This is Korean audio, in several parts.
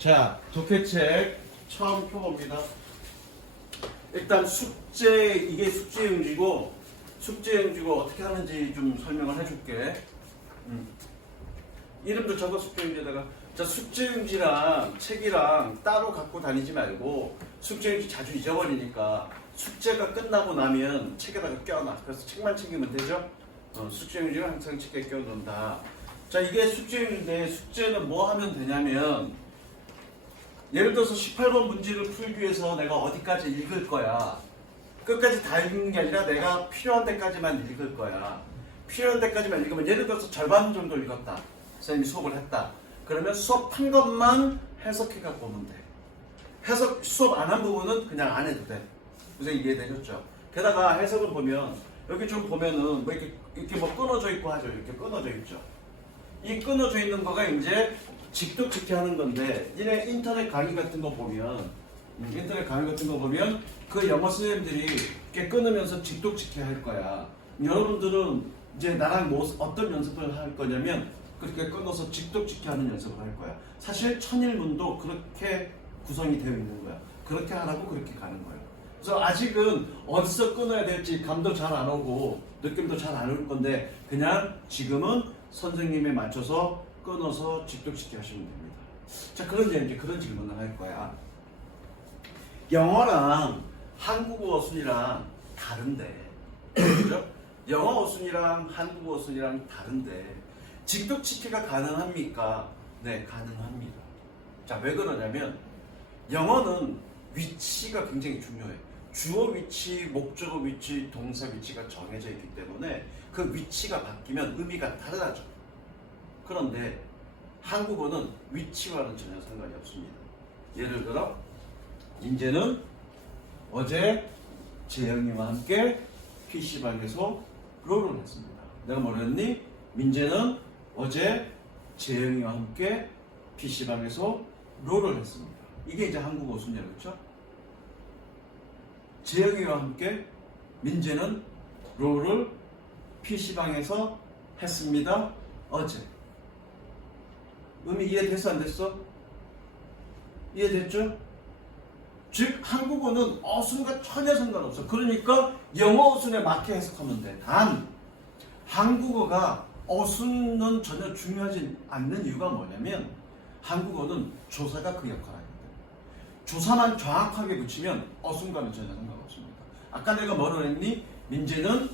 자, 독해책 처음 펴봅니다. 일단 숙제, 이게 숙제용지고 어떻게 하는지 좀 설명을 해줄게. 이름도 적어 숙제용지에다가. 자, 숙제용지랑 책이랑 따로 갖고 다니지 말고 숙제용지 자주 잊어버리니까 숙제가 끝나고 나면 책에다가 껴놔. 그래서 책만 챙기면 되죠? 숙제용지는 항상 책에 껴놓는다. 자, 이게 숙제용지인데 숙제는 뭐 하면 되냐면 예를 들어서 18번 문제를 풀기 위해서 내가 어디까지 읽을 거야. 끝까지 다 읽는 게 아니라 내가 필요한 데까지만 읽을 거야. 필요한 데까지만 읽으면 예를 들어서 절반 정도 읽었다. 선생님이 수업을 했다. 그러면 수업한 것만 해석해 갖고 오면 돼. 수업 안 한 부분은 그냥 안 해도 돼. 선생님 이해되셨죠? 게다가 해석을 보면 여기 좀 보면은 뭐 이렇게 뭐 끊어져 있고 하죠. 이렇게 끊어져 있죠. 이 끊어져 있는 거가 이제 직독직해 하는 건데, 니네 인터넷 강의 같은 거 보면 그 영어 선생님들이 이렇게 끊으면서 직독직해 할 거야. 여러분들은 이제 나랑 어떤 연습을 할 거냐면 그렇게 끊어서 직독직해 하는 연습을 할 거야. 사실 천일문도 그렇게 구성이 되어 있는 거야. 그렇게 하라고 그렇게 가는 거야. 그래서 아직은 어디서 끊어야 될지 감도 잘 안 오고 느낌도 잘 안 올 건데, 그냥 지금은 선생님에 맞춰서 끊어서 직독직해 하시면 됩니다. 자, 그런데 이제 그런 질문을 할 거야. 영어랑 한국어 순이랑 다른데, 그죠? 영어 어순이랑 한국어 어순이랑 다른데 직독직해가 가능합니까? 네, 가능합니다. 자, 왜 그러냐면 영어는 위치가 굉장히 중요해. 주어 위치, 목적어 위치, 동사 위치가 정해져 있기 때문에 그 위치가 바뀌면 의미가 달라져. 그런데 한국어는 위치와는 전혀 상관이 없습니다. 예를 들어 민재는 어제 재영이와 함께 PC방에서 롤을 했습니다. 내가 뭐랬니? 민재는 어제 재영이와 함께 PC방에서 롤을 했습니다. 이게 이제 한국어 순이야, 그렇죠? 재영이와 함께 민재는 롤을 PC방에서 했습니다. 어제. 의미 이해됐어, 안 됐어? 이해됐죠? 즉 한국어는 어순과 전혀 상관없어. 그러니까 영어 어순에 맞게 해석하면 돼. 단 한국어가 어순은 전혀 중요하지 않는 이유가 뭐냐면 한국어는 조사가 그 역할을 합니다. 조사만 정확하게 붙이면 어순과는 전혀 상관없습니다. 아까 내가 뭐라고 했니? 민재는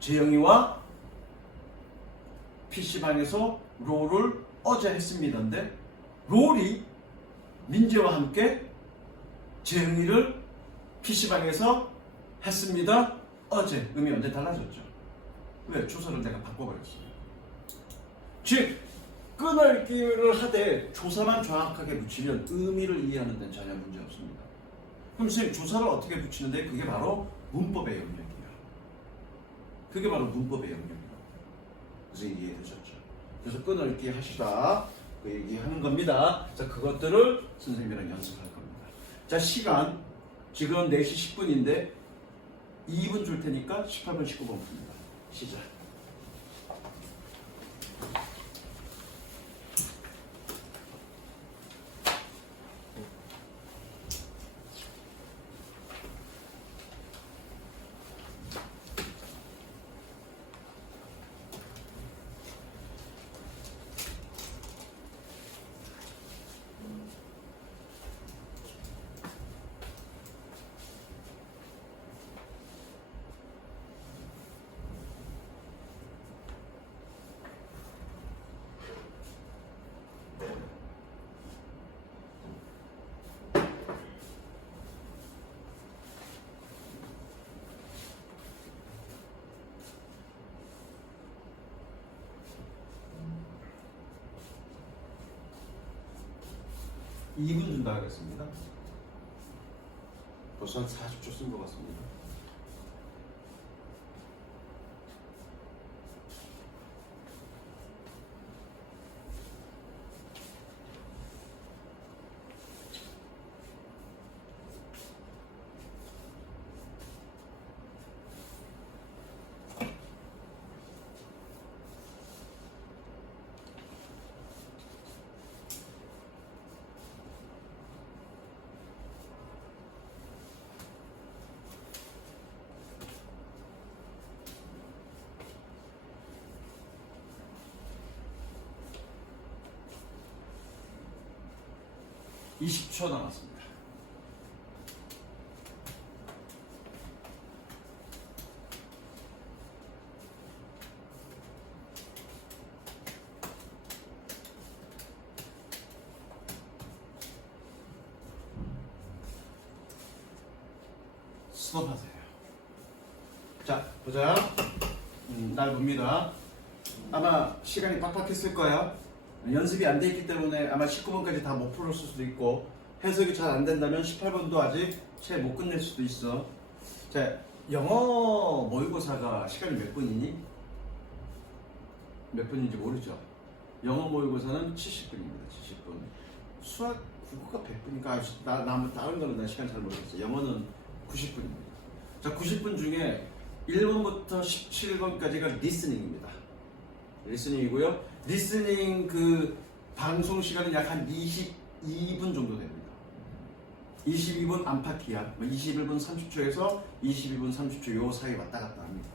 재영이와 PC방에서 롤을 어제 했습니다인데, 롤이 민재와 함께 재영이를 PC방에서 했습니다. 어제. 의미 언제 달라졌죠? 왜? 조사를 내가 바꿔버렸어요. 즉 끊어읽기를 하되 조사만 정확하게 붙이면 의미를 이해하는 데는 전혀 문제 없습니다. 그럼 선생님 조사를 어떻게 붙이는데? 그게 바로 문법의 영역이야. 그게 바로 문법의 영역이야. 선생님 이해되셨죠? 그래서 끊어읽기 하시다 그 얘기하는 겁니다. 자, 그것들을 선생님이랑 연습할 겁니다. 자, 시간 지금 4시 10분인데 2분 줄 테니까 18분 19분 봅니다. 시작. 이 2분 준다 하겠습니다. 벌써 한 40초 쓴 것 같습니다. 20초 남았습니다. 스톱하세요. 자, 보자. 날 봅니다. 아마 시간이 빡빡했을 거야. 연습이 안 돼 있기 때문에 아마 19번까지 다 못 풀었을 수도 있고, 해석이 잘 안 된다면 18번도 아직 채 못 끝낼 수도 있어. 자, 영어 모의고사가 시간이 몇 분이니? 몇 분인지 모르죠. 영어 모의고사는 70분입니다. 70분. 수학, 국어가 100분이니까 다른 거는 나 시간 잘 모르겠어. 영어는 90분입니다. 자, 90분 중에 1번부터 17번까지가 리스닝입니다. 리스닝이고요. 리스닝 그 방송 시간은 약 한 22분 정도 됩니다. 22분 안팎이야. 21분 30초에서 22분 30초 요 사이 왔다 갔다 합니다.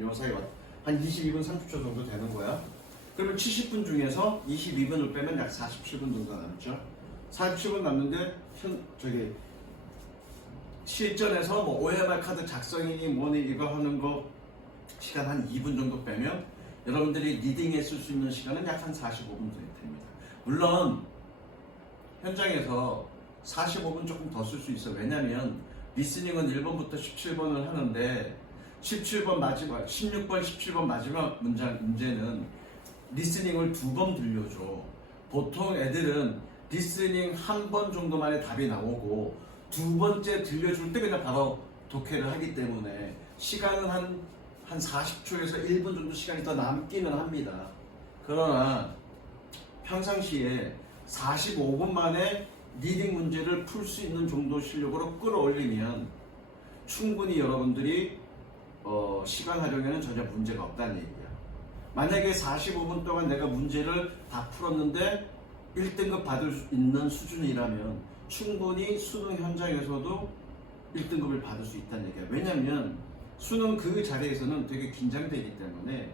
요 사이 한 22분 30초 정도 되는 거야. 그러면 70분 중에서 22분을 빼면 약 47분 정도 남죠. 47분 남는데 실전에서 뭐 OMR 카드 작성이니 뭐니 이거 하는 거 시간 한 2분 정도 빼면 여러분들이 리딩에 쓸 수 있는 시간은 약 한 45분 정도 됩니다. 물론 현장에서 45분 조금 더 쓸 수 있어. 왜냐면 리스닝은 1번부터 17번을 하는데 17번 마지막 16번 17번 마지막 문제는 리스닝을 2번 들려줘. 보통 애들은 리스닝 한 번 정도만에 답이 나오고 두 번째 들려줄 때 그냥 바로 독해를 하기 때문에 시간은 한 40초에서 1분 정도 시간이 더 남기는 합니다. 그러나 평상시에 45분 만에 리딩 문제를 풀 수 있는 정도 실력으로 끌어올리면 충분히 여러분들이 시간 활용에는 전혀 문제가 없다는 얘기야. 만약에 45분 동안 내가 문제를 다 풀었는데 1등급 받을 수 있는 수준이라면 충분히 수능 현장에서도 1등급을 받을 수 있다는 얘기야. 왜냐면 수능 그 자리에서는 되게 긴장되기 때문에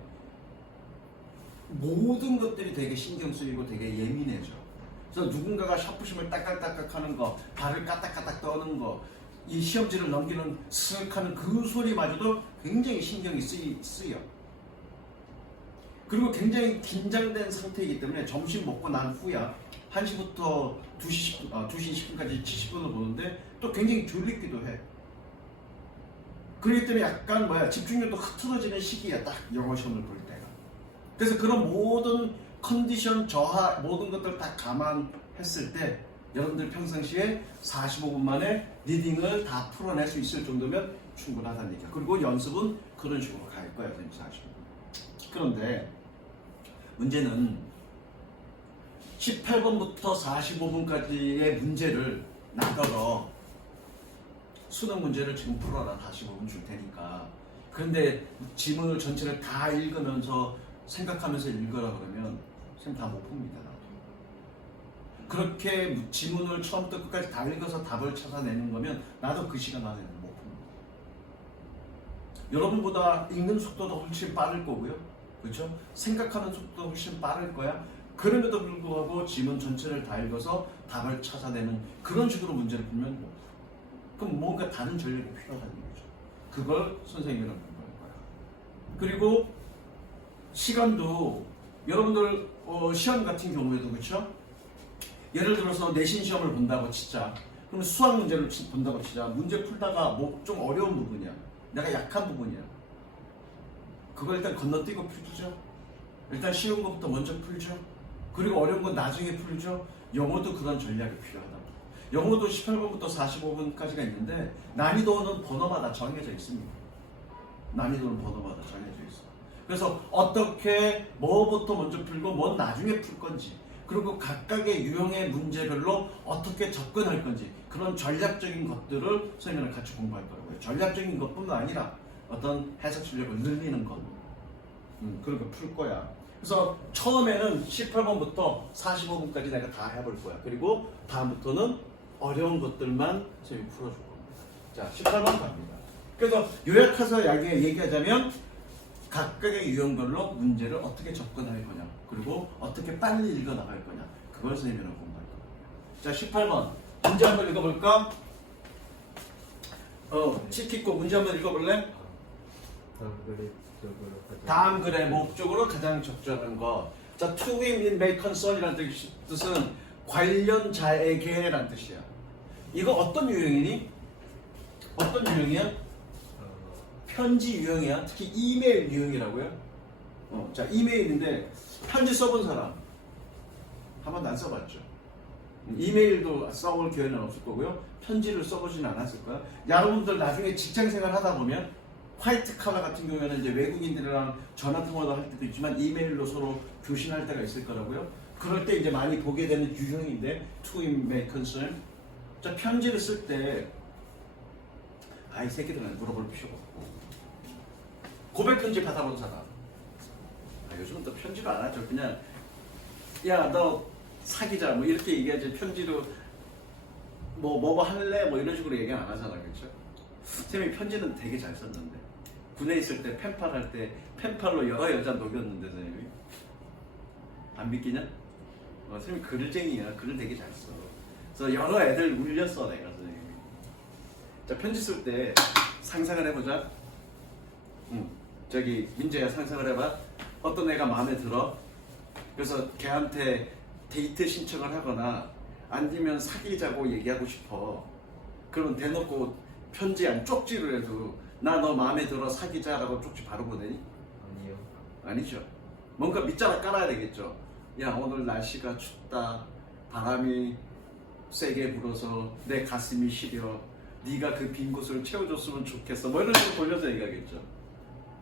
모든 것들이 되게 신경 쓰이고 되게 예민해져. 그래서 누군가가 샤프심을 딱딱딱딱 하는 거, 발을 까딱까딱 떠는 거, 이 시험지를 넘기는 슥 하는 그 소리마저도 굉장히 신경이 쓰여. 그리고 굉장히 긴장된 상태이기 때문에 점심 먹고 난 후야 1시부터 2시 10분까지 70분을 보는데 또 굉장히 졸립기도 해. 그렇기 때문에 약간 집중력도 흐트러지는 시기야. 딱 영어 시험을 볼 때가. 그래서 그런 모든 컨디션 저하 모든 것들 다 감안했을 때 여러분들 평상시에 45분 만에 리딩을 다 풀어낼 수 있을 정도면 충분하다는 얘기야. 그리고 연습은 그런 식으로 갈 거야. 45분. 그런데 문제는 18번부터 45분까지의 문제를 나더러 수능 문제를 지금 풀어라. 45분 줄 테니까. 그런데 지문을 전체를 다 읽으면서 생각하면서 읽으라 그러면 선생님 다 못 풉니다. 나도. 그렇게 지문을 처음부터 끝까지 다 읽어서 답을 찾아내는 거면 나도 그 시간 안에는 못 풉니다. 여러분보다 읽는 속도도 훨씬 빠를 거고요. 그렇죠? 생각하는 속도도 훨씬 빠를 거야. 그럼에도 불구하고 지문 전체를 다 읽어서 답을 찾아내는 그런 식으로 문제를 풀면 그럼 뭔가 다른 전략이 필요하다는 거죠. 그걸 선생님이랑 공부할 거야. 그리고 시간도 여러분들 시험 같은 경우에도 그렇죠? 예를 들어서 내신 시험을 본다고 치자. 그럼 수학 문제를 본다고 치자. 문제 풀다가 뭐 좀 어려운 부분이야. 내가 약한 부분이야. 그걸 일단 건너뛰고 풀죠. 일단 쉬운 것부터 먼저 풀죠. 그리고 어려운 건 나중에 풀죠. 영어도 그런 전략이 필요하다. 영어도 18번부터 45분까지가 있는데 난이도는 번호마다 정해져 있습니다. 난이도는 번호마다 정해져 있어. 그래서 어떻게 뭐부터 먼저 풀고 뭐 나중에 풀 건지 그리고 각각의 유형의 문제별로 어떻게 접근할 건지 그런 전략적인 것들을 선생님이랑 같이 공부할 거라고요. 전략적인 것뿐만 아니라 어떤 해석 실력을 늘리는 것 그런 거 풀 거야. 그래서 처음에는 18번부터 45분까지 내가 다 해볼 거야. 그리고 다음부터는 어려운 것들만 선생님이 풀어줄 겁니다. 자, 18번 갑니다. 그래서 요약해서 얘기하자면 각각의 유형별로 문제를 어떻게 접근할 거냐 그리고 어떻게 빨리 읽어 나갈 거냐 그걸 선생님이랑 공부할 거예요. 자, 18번. 문제 한번 읽어볼까? 치키코 문제 한번 읽어볼래? 다음 글의 목적으로 가장 적절한 것. 자, to whom it may concern이라는 뜻은 관련자에게라는 뜻이야. 이거 어떤 유형이니? 어떤 유형이야? 편지 유형이야. 특히 이메일 유형이라고요. 자, 이메일인데 편지 써본 사람 한 번도 안 써봤죠. 이메일도 써볼 기회는 없을 거고요. 편지를 써보진 않았을 거야. 여러분들 나중에 직장생활 하다 보면 화이트 칼라 같은 경우에는 이제 외국인들이랑 전화 통화도 할 때도 있지만 이메일로 서로 교신할 때가 있을 거라고요. 그럴 때 이제 많이 보게 되는 유형인데 to whom may concern. 자, 편지를 쓸 때 이 새끼들은 물어볼 필요가 없고 고백 편지 받아본 사람. 요즘은 또 편지로 안 하죠. 그냥 야 너 사귀자 뭐 이렇게 얘기하지 편지로 뭐 할래 뭐 이런 식으로 얘기 안 하잖아. 그렇죠? 쌤이 편지는 되게 잘 썼는데 군에 있을 때 펜팔 할 때 펜팔로 여러 여자 녹였는데 선생님이 안 믿기냐? 선생님 글쟁이야. 글을 되게 잘 써. 그래서 여러 애들 울렸어 내가 선생님이. 자, 편지 쓸 때 상상을 해보자. 저기 민재야 상상을 해봐. 어떤 애가 마음에 들어. 그래서 걔한테 데이트 신청을 하거나 아니면 사귀자고 얘기하고 싶어. 그러면 대놓고 편지 안 쪽지를 해도 나 너 마음에 들어 사귀자라고 쪽지 바로 보내니? 아니요. 아니죠. 뭔가 밑자락 깔아야 되겠죠. 야 오늘 날씨가 춥다. 바람이 세게 불어서 내 가슴이 시려. 네가 그 빈 곳을 채워줬으면 좋겠어. 뭐 이런 식으로 돌려서 얘기하겠죠.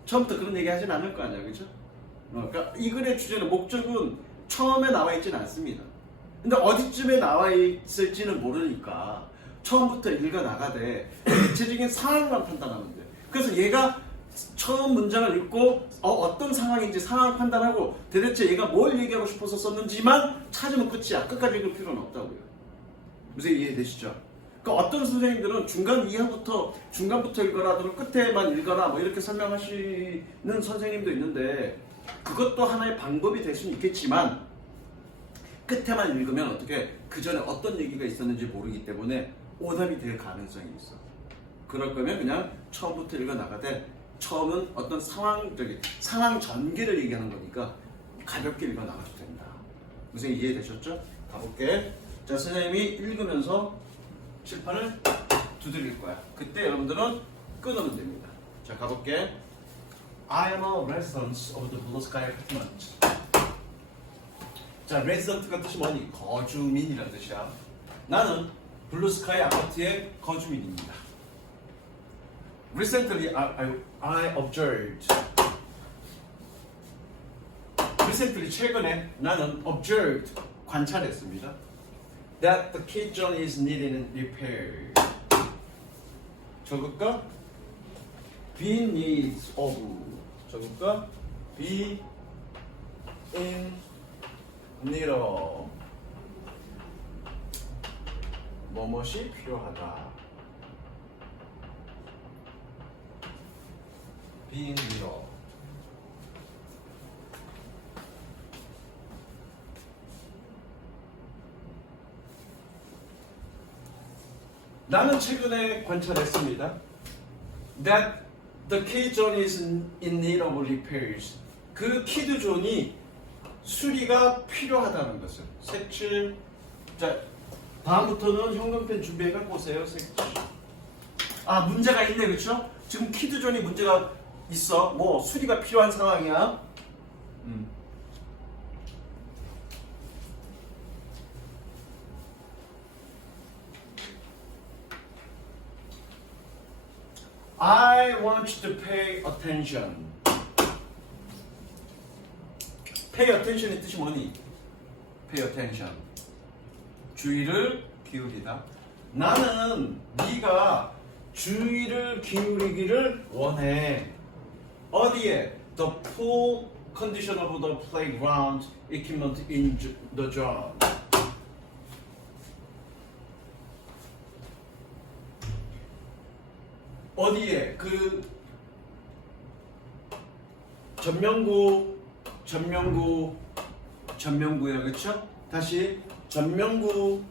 처음부터 그런 얘기 하진 않을 거 아니야. 그렇죠? 그러니까 이 글의 주제는 목적은 처음에 나와 있지는 않습니다. 근데 어디쯤에 나와 있을지는 모르니까 처음부터 읽어 나가되 대체적인 상황만 판단하면 돼요. 그래서 얘가 처음 문장을 읽고 어떤 상황인지 상황을 판단하고 도대체 얘가 뭘 얘기하고 싶어서 썼는지만 찾으면 끝이야. 끝까지 읽을 필요는 없다고요. 무슨 이해되시죠? 그러니까 어떤 선생님들은 중간 이하부터 중간부터 읽어라, 그리고 끝에만 읽어라 뭐 이렇게 설명하시는 선생님도 있는데 그것도 하나의 방법이 될 수는 있겠지만 끝에만 읽으면 어떻게 그 전에 어떤 얘기가 있었는지 모르기 때문에 오답이 될 가능성이 있어. 그럴 거면 그냥 처음부터 읽어 나가되 처음은 어떤 상황 전개를 얘기하는 거니까 가볍게 읽어 나가도 된다. 무슨 이해되셨죠? 가볼게. 자, 선생님이 읽으면서 칠판을 두드릴 거야. 그때 여러분들은 끊으면 됩니다. 자, 가볼게. I am a resident of the Blue Sky Apartment. 자, resident가 뜻이 뭐니? 거주민이라는 뜻이야. 나는 블루스카이 아파트의 거주민입니다. Recently, I observed. Recently, 최근에 나는 observed, 관찰했습니다. That the kitchen is needing repair. 적을까? Be needs of. 적을까? Be in need of. 뭐뭇이 필요하다. Be in need of. 나는 최근에 관찰했습니다. That the key zone is in need of repairs. 그 키드 존이 수리가 필요하다는 것을. 색칠. 자, 다음부터는 형광펜 준비해 갖고 오세요. 색칠. 문제가 있네, 그렇죠? 지금 키드 존이 문제가 있어. 뭐 수리가 필요한 상황이야. I want you to pay attention. Pay attention의 뜻이 뭐니? Pay attention. 주의를 기울이다. 나는 네가 주의를 기울이기를 원해. 어디에? The full condition of the playground equipment in the job. 어디에? 그 전명구야, 그렇죠? 다시 전명구야.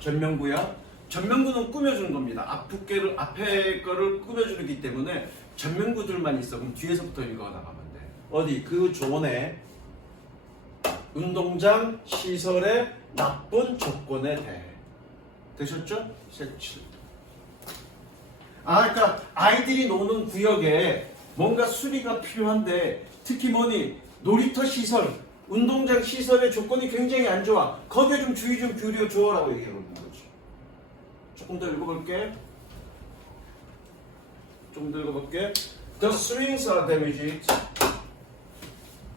전면구야. 전면구는 꾸며주는 겁니다. 앞에 거를 꾸며주기 때문에 전면구들만 있어. 그럼 뒤에서부터 읽어 나가면 돼. 어디? 그 존의 운동장 시설의 나쁜 조건에 대해. 되셨죠? 셋7. 그러니까 아이들이 노는 구역에 뭔가 수리가 필요한데 특히 뭐니? 놀이터 시설, 운동장 시설의 조건이 굉장히 안 좋아. 거기에 좀 주의 좀 기울여 줘라고 얘기하고 있는 거지. 조금 더 읽어볼게. The swings are damaged.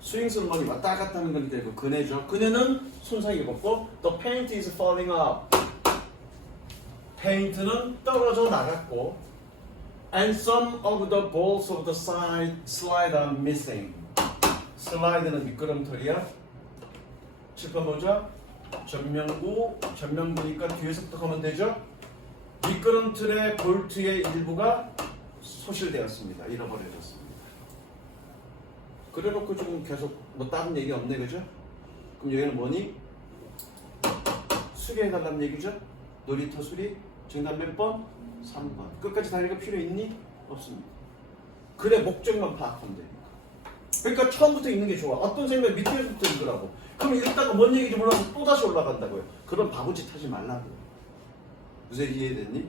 스윙스는 뭐니? 왔다 갔다 하는 건데 그 그네죠. 그네는 손상이 입었고 The paint is falling off. 페인트는 떨어져 나갔고 And some of the balls of the slide are missing. 슬라이드는 미끄럼틀이야. 7번 보자. 전면구니까 뒤에서부터 가면 되죠. 미끄럼틀의 볼트의 일부가 소실되었습니다. 잃어버려졌습니다. 그래놓고 지금 계속 뭐 다른 얘기 없네, 그죠? 그럼 여기는 뭐니? 수리해달라는 얘기죠? 놀이터 수리. 정답 몇 번? 3번. 끝까지 다 읽을 필요 있니? 없습니다. 그래 목적만 파악하면 되니까. 그러니까 처음부터 읽는 게 좋아. 어떤 생각 밑에서부터 읽으라고. 그럼 읽다가 뭔 얘기인지 몰라서 또다시 올라간다고요. 그런 바보짓 하지 말라고요. 무슨 이해됐니?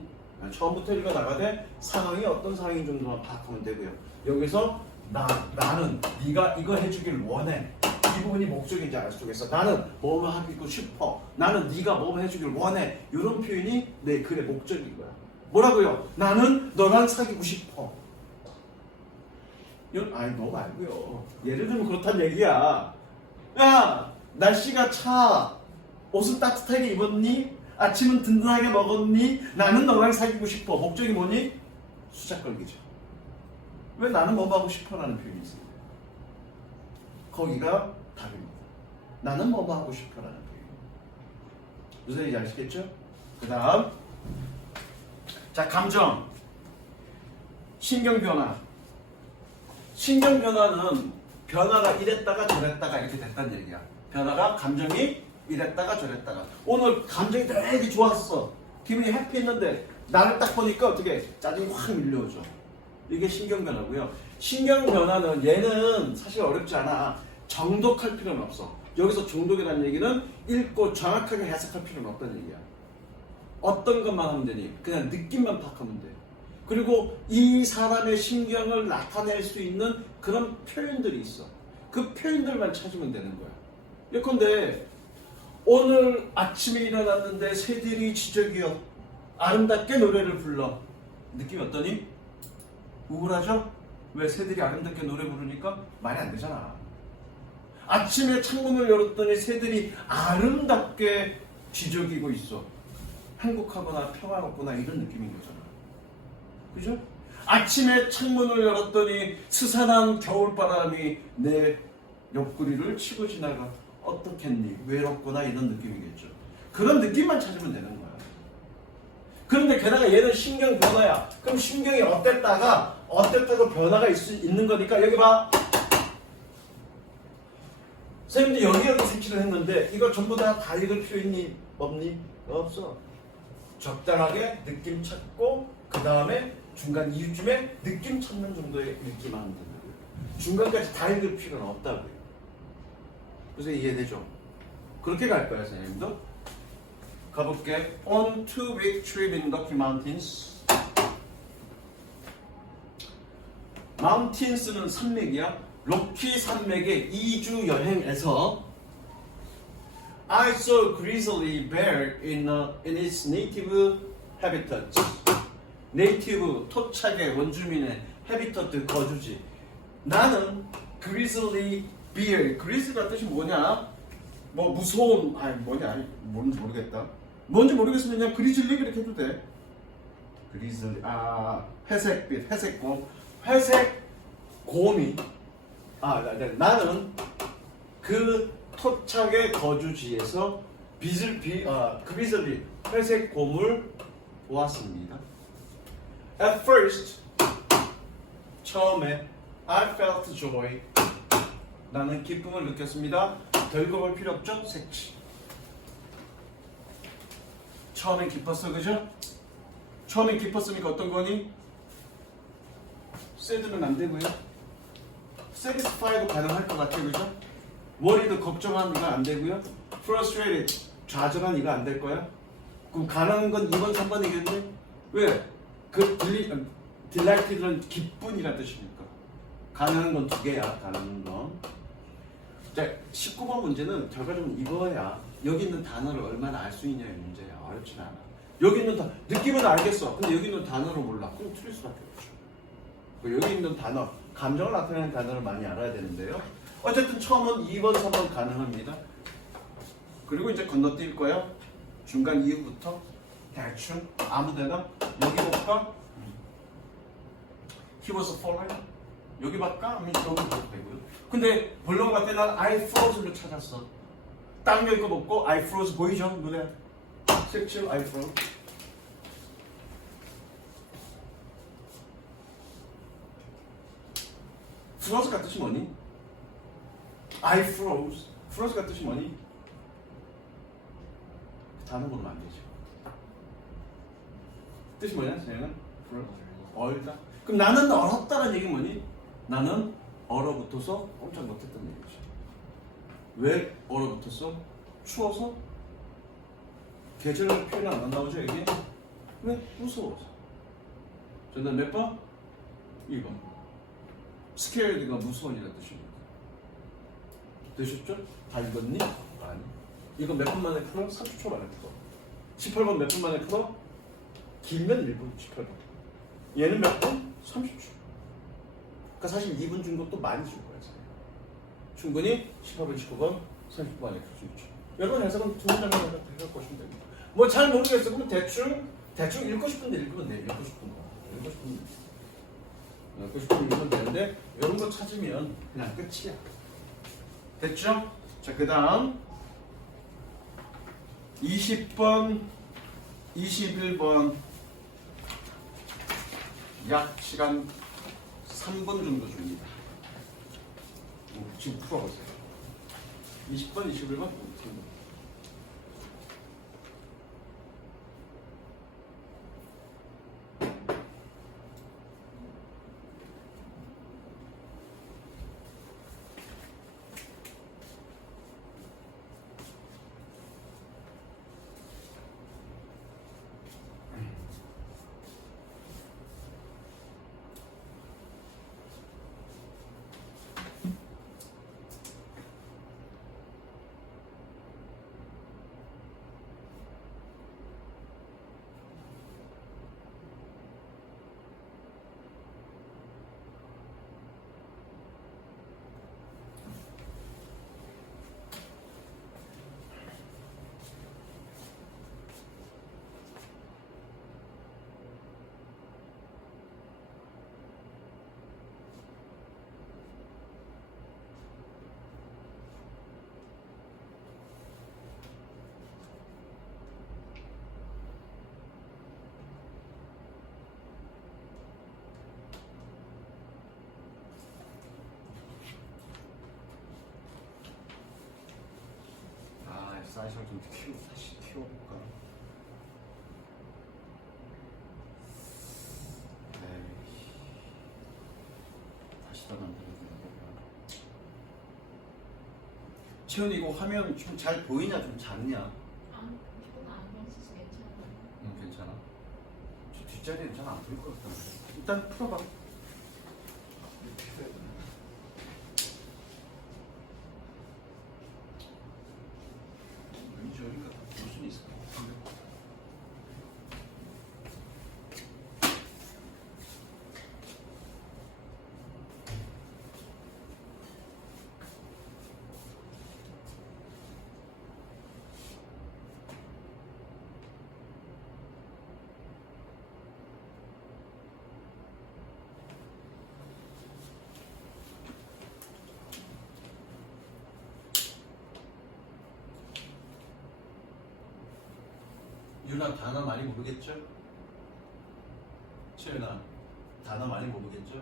처음부터 읽어 나가되 상황이 어떤 상황인 정도만 파악하면 되고요. 여기서 나는 네가 이거 해주길 원해. 이 부분이 목적인지 알 수 있겠어. 나는 뭐뭐 하고 싶어. 나는 네가 뭐뭐 해주길 원해. 이런 표현이 내 글의 목적인 거야. 뭐라고요? 나는 너랑 사귀고 싶어. 이건 너 말고요. 예를 들면 그렇단 얘기야. 야, 날씨가 차. 옷은 따뜻하게 입었니? 아침은 든든하게 먹었니? 나는 너랑 사귀고 싶어. 목적이 뭐니? 수작 걸기죠. 왜 나는 뭐 하고 싶어? 라는 표현이 있습니다. 거기가 답입니다. 나는 뭐 하고 싶어? 라는 표현. 무슨 얘기인지 아시겠죠? 그 다음 자, 감정 신경변화. 신경변화는 변화가 이랬다가 저랬다가 이렇게 됐다는 얘기야. 변화가 감정이 이랬다가 저랬다가. 오늘 감정이 되게 좋았어. 기분이 해피했는데 나를 딱 보니까 어떻게 짜증이 확 밀려오죠. 이게 신경변화고요. 신경변화는 얘는 사실 어렵지 않아. 정독할 필요는 없어. 여기서 정독이라는 얘기는 읽고 정확하게 해석할 필요는 없다는 얘기야. 어떤 것만 하면 되니? 그냥 느낌만 파악하면 돼. 그리고 이 사람의 신경을 나타낼 수 있는 그런 표현들이 있어. 그 표현들만 찾으면 되는 거야. 예컨대 오늘 아침에 일어났는데 새들이 지저귀여 아름답게 노래를 불러. 느낌이 어떠니? 우울하죠? 왜? 새들이 아름답게 노래 부르니까 말이 안 되잖아. 아침에 창문을 열었더니 새들이 아름답게 지저귀고 있어. 행복하거나 평화롭거나 이런 느낌인 거잖아. 그죠? 아침에 창문을 열었더니 스산한 겨울바람이 내 옆구리를 치고 지나가. 어떻겠니? 외롭거나 이런 느낌이겠죠. 그런 느낌만 찾으면 되는 거야. 그런데 게다가 얘는 신경 변화야. 그럼 신경이 어땠다고 변화가 있는 거니까 여기 봐. 선생님도 여기 색칠을 했는데 이거 전부 다 읽을 필요 있니? 없니? 없어. 적당하게 느낌 찾고 그 다음에 중간 이후쯤에 느낌 찾는 정도의 읽기만 하면 된다고요. 중간까지 다 읽을 필요는 없다고요. 그래서 이해되죠? 그렇게 갈 거야, 선생님도. 가볼게. On 2-week trip in Rocky Mountains. Mountains는 산맥이야. 로키 산맥의 2주 여행에서 I saw a grizzly bear in its native habitat. 네이티브, 토착의 원주민의 habitat, 거주지. 나는 grizzly bear, grizzly가 뜻이 뭐냐? 뭐 무서운, 뭔지 모르겠다. 뭔지 모르겠으면 그냥 그리즐리 이렇게 해도 돼. 그리즐리, 회색빛, 회색곰, 회색곰이. 나는 그 토착의 거주지에서 그리즐리, 회색곰을 보았습니다. At first, 처음에 I felt joy. 나는 기쁨을 느꼈습니다. 더 읽어볼 필요 없죠? 색칠. 처음엔 깊었어, 그죠? 처음엔 깊었으니까 어떤 거니? sad는 안 되고요. satisfy도 가능할 것 같아, 그죠? worried 걱정한 이거 안 되고요. frustrated 좌절한 이거 안 될 거야. 그럼 가능한 건 2번, 3번이겠네? 왜? 그 delighted는 기쁜이란 뜻이니까. 가능한 건 2개야, 가능한 건. 자, 19번 문제는 결과적으로 이거야. 여기 있는 단어를 얼마나 알 수 있냐의 문제야. 어렵진 않아. 여기 있는 느낌은 알겠어. 근데 여기 있는 단어를 몰라. 그럼 틀릴 수밖에 없죠. 여기 있는 단어, 감정을 나타내는 단어를 많이 알아야 되는데요. 어쨌든 처음은 2번, 3번 가능합니다. 그리고 이제 건너뛸 거야. 중간 이후부터 대충 아무데나 여기 볼까? He was falling. 여기 볼까? 아니면 여기 봐도 되고요. 근데 본론 같은 난 I froze를 찾았어. 땅 여기 거 먹고 I froze 보이죠? 눈에 색칠 I froze. froze가 뜻이 뭐니? I froze. froze가 뜻이 뭐니? 단어 보면 안 되죠. 뜻이 뭐냐? 쟤는 얼다. 그럼 나는 얼었다는 얘기 뭐니? 나는 얼어붙어서 꼼짝 못했던 얘기지. 왜 얼어붙었어? 추워서? 계절 표현 안 나오죠 여기? 왜? 무서워서. 저는 몇 번? 1번. scared가 무서운이라는 뜻입니다. 되셨죠? 다 읽었니? 아니. 이거 몇 분 만에 풀어? 30초 만에 풀어. 18번 몇 분 만에 풀어? 길면 1분, 18번. 얘는 몇 분? 30초. 그러니까 사실 2분 준 것도 많이 줄 거야. 충분히 18번, 19번, 30분 만에 풀 수 있죠. 여러분 해석은 두 문장만 해석하시면 됩니다. 뭐 잘 모르겠어. 그러면 대충 읽고 싶은데 읽으면 돼. 읽고 싶은 거. 읽고 싶은 거 읽으면 되는데 이런 거 찾으면 그냥 끝이야. 됐죠? 자, 그 다음 20번, 21번 약 시간 3분 정도 줍니다. 지금 풀어보세요. 20번, 21번 사이즈를 좀 다시 키워볼까? 다시 더 만들어야 되는 채연이 이거 화면 좀 잘 보이냐? 좀 작냐? 이건 안경 써서 괜찮아요. 괜찮아? 저 뒷자리는 잘 안 보일 것 같은데 일단 풀어봐. 왠지 여기가 무슨 있을 것 같은데 유나 단어 많이 모르겠죠? 채연아 단어 많이 모르겠죠?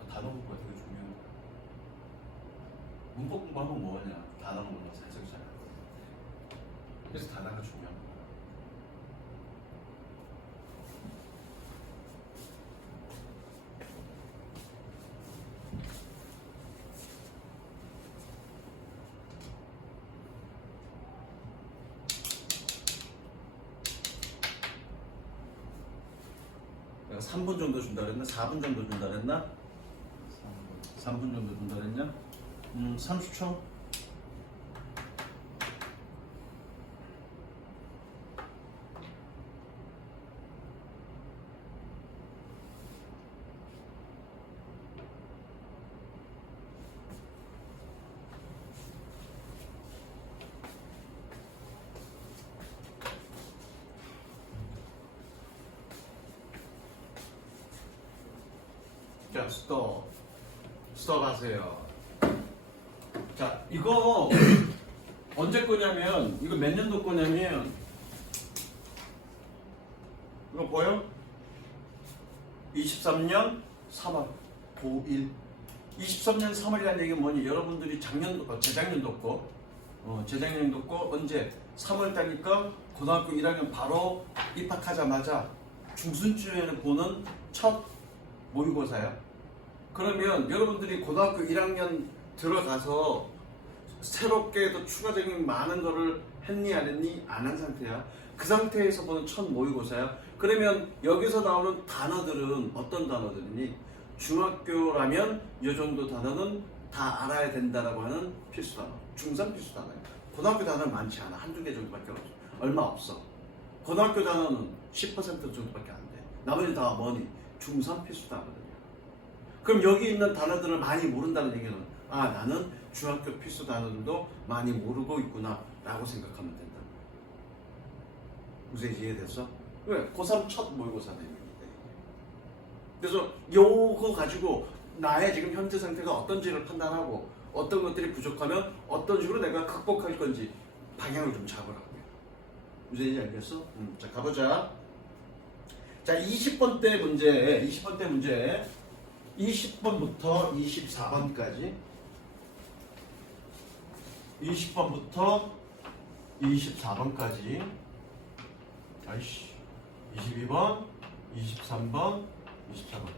그 단어 공부가 되게 중요한 거야. 문법 공부하면 뭐하냐? 단어 몰라서 해석이 잘 안 돼. 그래서 단어가 중요한 거야. 내가 3분 정도 준다 그랬나? 4분 정도 준다 그랬나? 3분 정도 준다 그랬냐? 30초? 자, 스톱 하세요. 자, 이거 언제 거냐면, 이거 몇 년도 거냐면, 이거 보여? 23년 3월 9일. 23년 3월이라는 얘기는 뭐니? 여러분들이 작년도, 재작년도 거, 재작년도 거 언제? 3월달이니까 고등학교 1학년 바로 입학하자마자 중순쯤에 보는 첫 모의고사야. 그러면 여러분들이 고등학교 1학년 들어가서 새롭게 또 추가적인 많은 거를 했니 안 했니? 안 한 상태야. 그 상태에서 보는 첫 모의고사야. 그러면 여기서 나오는 단어들은 어떤 단어들이니? 중학교라면 이 정도 단어는 다 알아야 된다라고 하는 필수 단어. 중3 필수 단어야. 고등학교 단어는 많지 않아. 한두 개 정도밖에 없어. 얼마 없어. 고등학교 단어는 10% 정도밖에 안 돼. 나머지 다 뭐니? 중3 필수 단어거든요. 그럼 여기 있는 단어들을 많이 모른다는 얘기는 나는 중학교 필수 단어들도 많이 모르고 있구나 라고 생각하면 된다. 무슨 이해됐어? 왜? 고3 첫 모의고사 내용인데. 그래서 요거 가지고 나의 지금 현재 상태가 어떤지를 판단하고 어떤 것들이 부족하면 어떤 식으로 내가 극복할 건지 방향을 좀 잡으라고요. 무슨 얘기인지 알겠어? 자, 가보자. 자, 20번 문제 20번부터 24번까지 20번부터 24번까지 아이씨 22번 23번 24번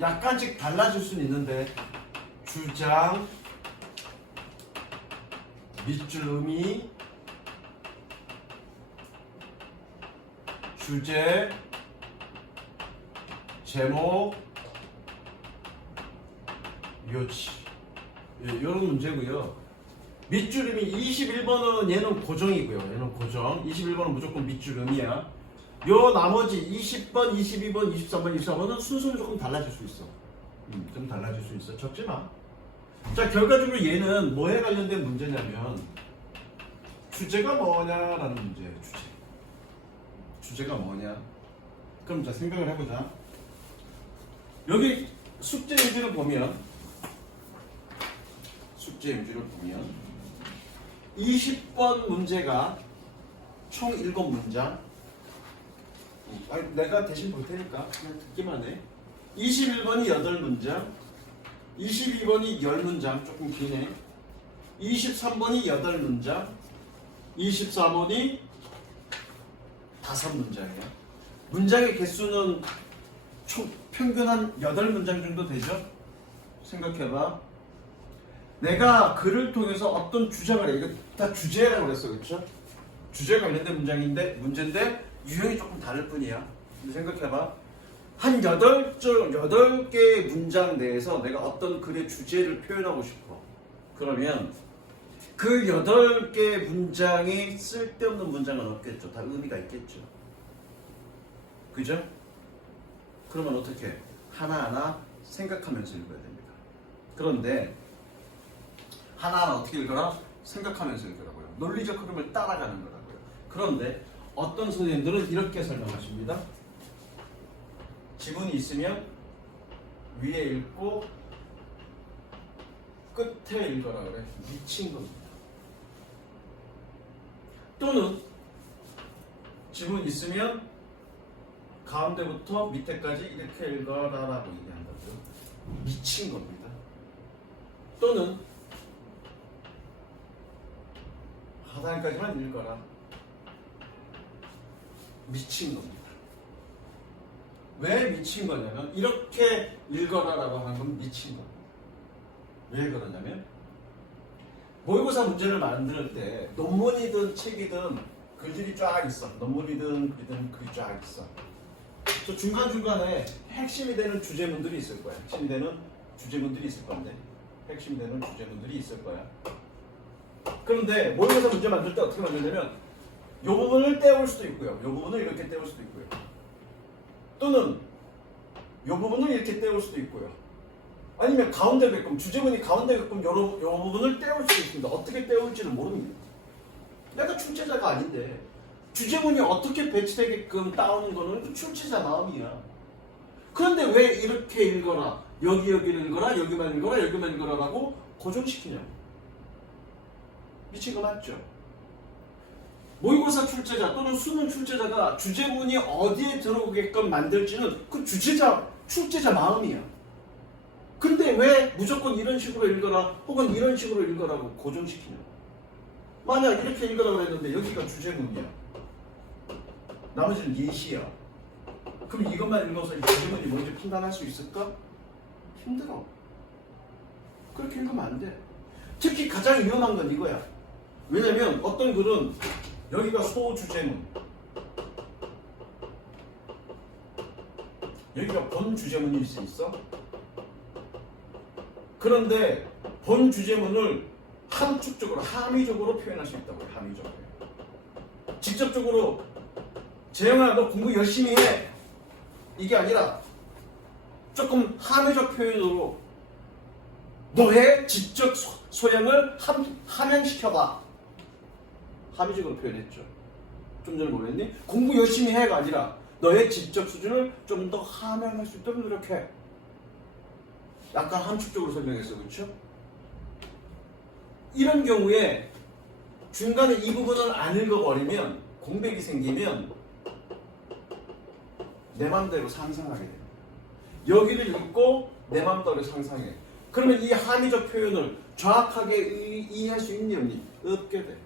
약간씩 달라질 수는 있는데 주장 밑줄 의미 주제 제목 요치 이런 문제고요. 밑줄음이 21번은 얘는 고정이고요. 얘는 고정. 21번은 무조건 밑줄음이야. 요 나머지 20번, 22번, 23번, 24번은 순서는 조금 달라질 수 있어. 좀 달라질 수 있어. 적지 마. 자, 결과적으로 얘는 뭐에 관련된 문제냐면 주제가 뭐냐라는 문제예요. 주제가 뭐냐. 그럼 자, 생각을 해보자. 여기 숙제 예제를 보면 20번 문제가 총 7문장. 내가 대신 볼 테니까 그냥 듣기만 해. 21번이 8문장, 22번이 10문장, 조금 기네. 23번이 8문장, 24번이 5문장이야. 문장의 개수는 총 평균 한 8문장 정도 되죠? 생각해봐. 내가 글을 통해서 어떤 주장을 해. 이거 다 주제라고 그랬어. 그렇죠? 주제에 관련된 문제인데 유형이 조금 다를 뿐이야. 근데 생각해봐. 한 8개의 문장 내에서 내가 어떤 글의 주제를 표현하고 싶어. 그러면 그 8개의 문장이 쓸데없는 문장은 없겠죠. 다 의미가 있겠죠. 그죠? 그러면 어떻게? 하나하나 생각하면서 읽어야 됩니다. 그런데 하나하나 어떻게 읽어라? 생각하면서 읽으라고요. 논리적 흐름을 따라가는 거라고요. 그런데 어떤 선생님들은 이렇게 설명하십니다. 지문이 있으면 위에 읽고 끝에 읽어라 그래. 미친 겁니다. 또는 지문 있으면 가운데부터 밑에까지 이렇게 읽어라라고 얘기한다고요. 미친 겁니다. 또는 하단까지만 읽어라. 미친 겁니다. 왜 미친 거냐면 이렇게 읽어라라고 하는 건 미친 겁니다. 왜 그러냐면 모의고사 문제를 만들 때 논문이든 책이든 글들이 쫙 있어. 논문이든 글이든 글이 쫙 있어. 저 중간중간에 핵심이 되는 주제문들이 있을 거야. 핵심이 되는 주제문들이 있을 건데. 핵심이 되는 주제문들이 있을 거야. 그런데 모의고사 문제 만들 때 어떻게 만들냐면 이 부분을 떼올 수도 있고요. 이 부분을 이렇게 떼올 수도 있고요. 또는 이 부분을 이렇게 떼올 수도 있고요. 아니면 가운데 게끔 주제문이 가운데 게끔 이 부분을 떼올 수도 있습니다. 어떻게 떼올지는 모릅니다. 내가 출제자가 아닌데 주제문이 어떻게 배치되게끔 따오는 거는 출제자 마음이야. 그런데 왜 이렇게 읽어라, 여기를 읽어라, 여기만 읽어라, 여기만 읽어라라고 고정시키냐고. 미친 거 맞죠? 모의고사 출제자 또는 수능 출제자가 주제문이 어디에 들어오게끔 만들지는 그 출제자 마음이야. 근데 왜 무조건 이런 식으로 읽어라 혹은 이런 식으로 읽어라고 고정시키냐. 만약 이렇게 읽으라고 했는데 여기가 주제문이야. 나머지는 예시야. 그럼 이것만 읽어서 이 주제문이 뭔지 판단할 수 있을까? 힘들어. 그렇게 읽으면 안 돼. 특히 가장 위험한 건 이거야. 왜냐면 어떤 글은 여기가 소주제문, 여기가 본주제문일 수 있어. 그런데 본주제문을 함축적으로, 함의적으로 표현할 수 있다고요. 함의적으로. 직접적으로 재영아 너 공부 열심히 해, 이게 아니라 조금 함의적 표현으로 너의 지적 소양을 함양시켜봐. 함의적으로 표현했죠. 좀 전에 뭐랬니? 공부 열심히 해가 아니라 너의 지적 수준을 좀 더 함양할 수 있도록 노력해. 약간 함축적으로 설명했어. 그렇죠? 이런 경우에 중간에 이 부분을 안 읽어버리면, 공백이 생기면 내 맘대로 상상하게 돼요. 여기를 읽고 내 맘대로 상상해. 그러면 이 함의적 표현을 정확하게 이해할 수 있니 없니? 없게 돼.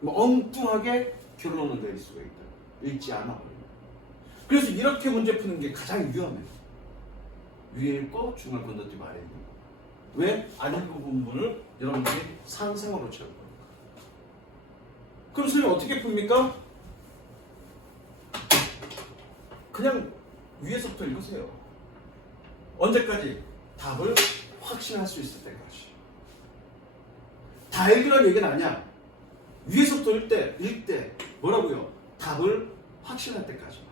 뭐 엉뚱하게 결론을 내릴 수가 있다. 읽지 않아 버리면. 그래서 이렇게 문제 푸는 게 가장 위험해. 위에 읽고 중간 건너뛰고 아래 읽고. 왜? 안 읽은 부분을 여러분들이 상상으로 채울 겁니다. 그럼 선생님 어떻게 풉니까? 그냥 위에서부터 읽으세요. 언제까지? 답을 확신할 수 있을 때까지. 다 읽으라는 얘기는 아니야. 위에서부터 읽 때 뭐라고요? 답을 확신할 때까지만.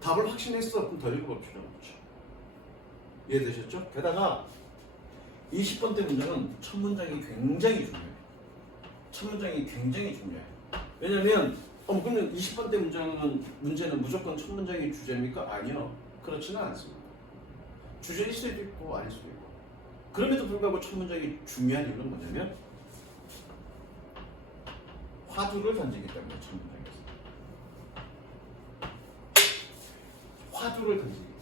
답을 확신했어. 그럼 더 읽어볼 필요는 없죠. 이해되셨죠? 게다가 20번 때 문제는 첫 문장이 굉장히 중요해요. 첫 문장이 굉장히 중요해요. 왜냐면 그러면 20번 때 문제는 무조건 첫 문장이 주제입니까? 아니요. 그렇지는 않습니다. 주제일 수도 있고 아닐 수도 있고. 그럼에도 불구하고 첫 문장이 중요한 이유는 뭐냐면 화두를 던지기 때문에 첫 문장에서. 화두를 던지기 때문에.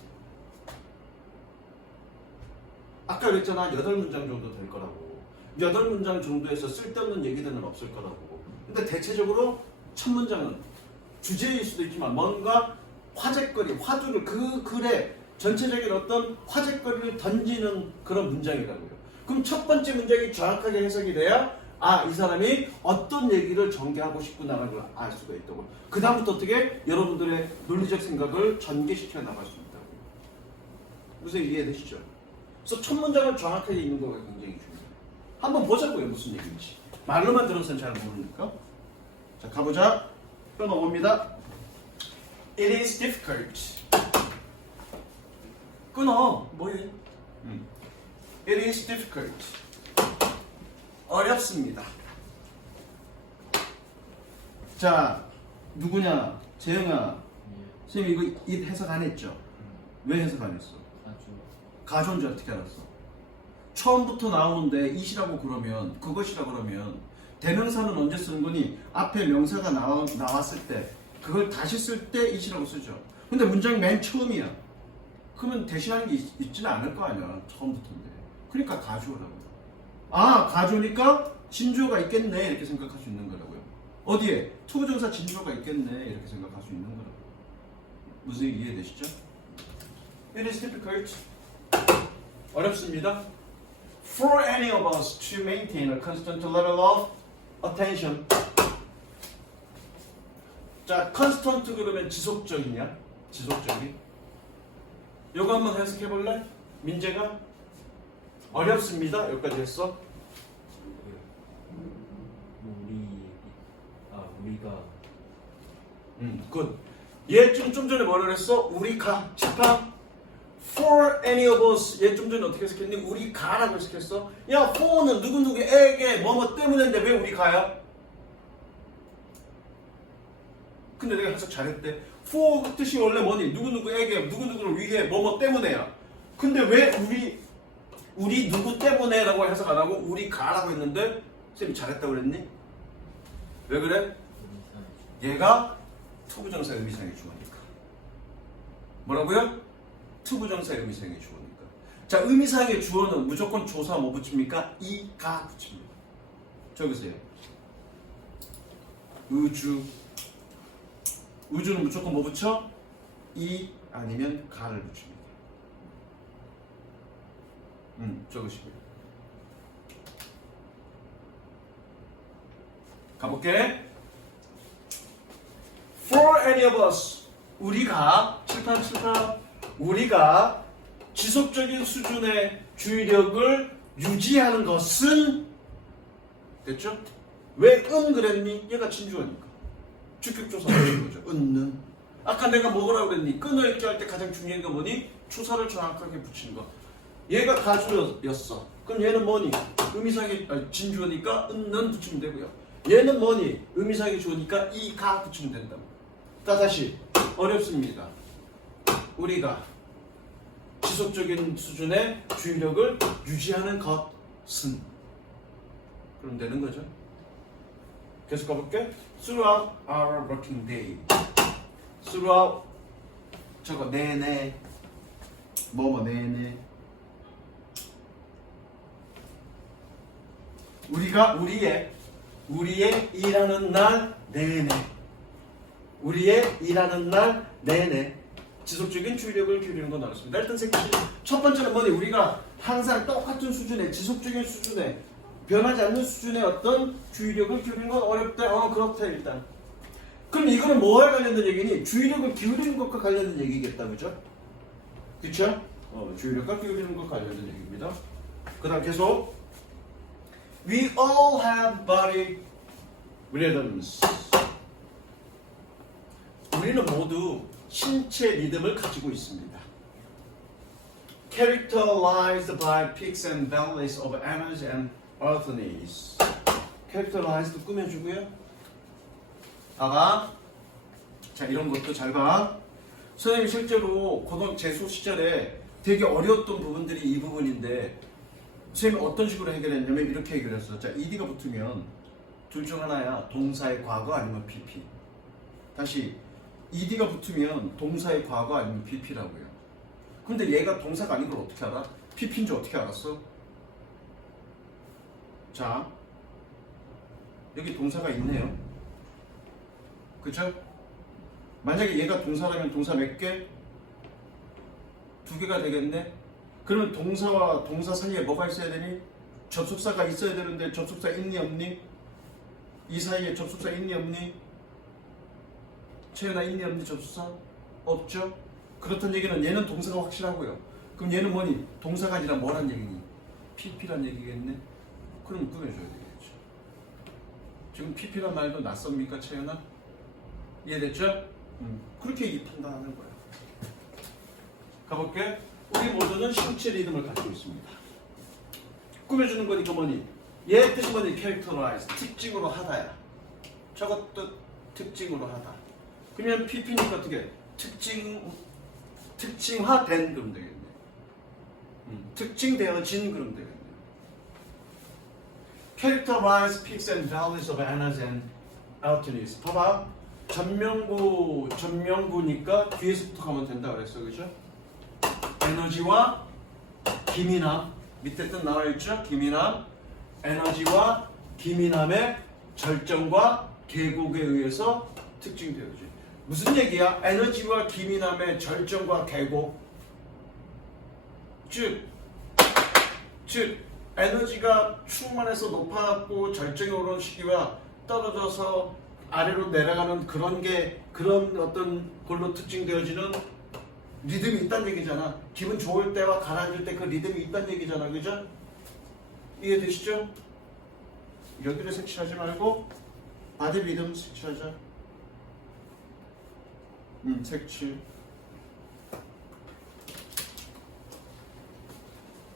아까 그랬잖아. 8문장 정도 될 거라고. 8문장 정도에서 쓸데없는 얘기들은 없을 거라고. 근데 대체적으로 첫 문장은 주제일 수도 있지만 뭔가 화제거리, 화두를 그 글에 전체적인 어떤 화제거리를 던지는 그런 문장이라고요. 그럼 첫 번째 문장이 정확하게 해석이 돼야 이 사람이 어떤 얘기를 전개하고 싶구나라는 걸 알 수가 있다고. 그 다음부터 어떻게 여러분들의 논리적 생각을 전개시켜 나갈 수 있다고. 무슨 이해되시죠? 그래서 첫 문장을 정확하게 읽는 거가 굉장히 중요해요. 한번 보자고요. 무슨 얘기인지. 말로만 들어서는 잘 모르니까. 자, 가보자. 끊어봅니다. It is difficult. 끊어. 뭐해? It is difficult. 어렵습니다. 자, 누구냐? 재영아. 선생님 이거 it 해석 안 했죠? 왜 해석 안 했어? 가조인지 어떻게 알았어? 처음부터 나오는데 it이라고 그러면, 그것이라고 그러면 대명사는 언제 쓰는 거니? 앞에 명사가 나왔을 때, 그걸 다시 쓸 때 it이라고 쓰죠. 근데 문장 맨 처음이야. 그러면 대신하는 게 있지는 않을 거 아니야. 처음부터인데. 그러니까 가주어라고. 가주어니까 진주어가 있겠네 이렇게 생각할 수 있는 거라고요. 어디에? 투부정사 진주어가 있겠네 이렇게 생각할 수 있는 거라고. 무슨 이해되시죠? It is difficult. 어렵습니다. For any of us to maintain a constant level of attention. 자, constant 그러면 지속적이냐? 지속적인. 요거 한번 해석해 볼래? 민재가? 어렵습니다. 여기까지 했어. 우리가 굿. 얘 좀 전에 뭐라 그랬어? 우리가. 집합. For any of us. 얘 좀 전에 어떻게 해석했니? 우리가라고 해석했어. 야, for는 누구누구에게 뭐뭐 때문인데 왜 우리가야? 근데 내가 해석 잘했대. for 뜻이 원래 뭐니? 누구누구에게, 누구누구를 위해, 뭐뭐 때문에야. 근데 왜 우리 누구 때문에라고 해석 안 하고 우리가라고 했는데 쌤이 잘했다고 그랬니? 왜 그래? 얘가 투부정사 의미상의 주어니까. 뭐라고요? 투부정사 의미상의 주어니까. 자, 의미상의 주어는 무조건 조사 뭐 붙입니까? 이가 붙입니다. 저기 보세요. 의주는 무조건 뭐 붙여? 이 아니면 가를 붙입니다. 적으시고요. 가볼게. For any of us. 우리가 우리가 지속적인 수준의 주의력을 유지하는 것은 됐죠? 왜 그랬니? 얘가 진주어니까. 주격조사를 거죠. 는. 아까 내가 뭐라고 그랬니? 끈을 읽기 할 때 가장 중요한 게 뭐니? 추사를 정확하게 붙이는 거. 얘가 가주였어. 그럼 얘는 뭐니? 의미상의 진주어니까 는 붙이면 되고요. 얘는 뭐니? 의미상의 주어니까 이가 붙이면 된다. 다시 어렵습니다. 우리가 지속적인 수준의 주의력을 유지하는 것은 그럼 되는 거죠. 계속 가볼게. Throughout our working day. Throughout 저거 내내 뭐뭐 내내 우리가 우리의 일하는 날 내내 우리의 일하는 날 내내 지속적인 주의력을 기울이는 건 나눴습니다. 일단 첫 번째는 뭐니? 우리가 항상 똑같은 수준의 지속적인 수준의 변하지 않는 수준의 어떤 주의력을 기울이는 건 어렵다. 그렇다 일단. 그럼 이거는 뭐와 관련된 얘기니? 주의력을 기울이는 것과 관련된 얘기겠다, 그죠? 그쵸? 주의력과 기울이는 것과 관련된 얘기입니다. 그 다음 계속 We all have body rhythms. 우리는 모두 신체 리듬을 가지고 있습니다. Characterized by peaks and valleys of energy and earthiness. Characterized 꾸며주고요. 자, 이런 것도 잘 봐. 선생님이 실제로 고등 재수 시절에 되게 어려웠던 부분들이 이 부분인데 선생님이 어떤 식으로 해결했냐면 이렇게 해결했어. 자, ed가 붙으면 둘 중 하나야. 동사의 과거 아니면 PP. 다시 ed가 붙으면 동사의 과거 아니면 PP라고요. 근데 얘가 동사가 아닌 걸 어떻게 알아? PP인 줄 어떻게 알았어? 자, 여기 동사가 있네요. 그쵸? 만약에 얘가 동사라면 동사 몇 개? 2개가 되겠네? 그러면 동사와 동사 사이에 뭐가 있어야 되니? 접속사가 있어야 되는데 접속사 있니 없니? 이 사이에 접속사 있니 없니? 채연아 있니 없니 접속사? 없죠? 그렇다는 얘기는 얘는 동사가 확실하고요. 그럼 얘는 뭐니? 동사가 아니라 뭐란 얘기니? PP란 얘기겠네? 그럼 꾸며줘야 되겠죠. 지금 PP란 말도 낯섭니까 채연아? 이해됐죠? 그렇게 판단하는 거야. 가볼게. 우리 모두는 신체 리듬을 가지고 있습니다. 꾸며주는 거니까 뭐니? 얘 뜻이 뭐니? characterize, 특징으로 하다야. 저것도 특징으로 하다. 그러면 PP니까 어떻게? 특징화된 그럼 되겠네. 특징되어진 그럼 되겠네. Characterize peaks and valleys of energy and altitudes. 봐봐. 전명구니까 뒤에서부터 가면 된다 그랬어, 그죠? 에너지와 기민함 밑에 뜻 나와 있죠? 기민함, 에너지와 기민함의 절정과 계곡에 의해서 특징되어지. 무슨 얘기야? 에너지와 기민함의 절정과 계곡. 즉 에너지가 충만해서 높아갖고 절정에 오르는 시기와 떨어져서 아래로 내려가는 그런 어떤 걸로 특징되어지는 리듬이 있다는 얘기잖아. 기분 좋을 때와 가라앉을 때 그 리듬이 있다는 얘기잖아. 그죠? 이해되시죠? 여기를 색칠하지 말고 바디 리듬 색칠하자. 색칠.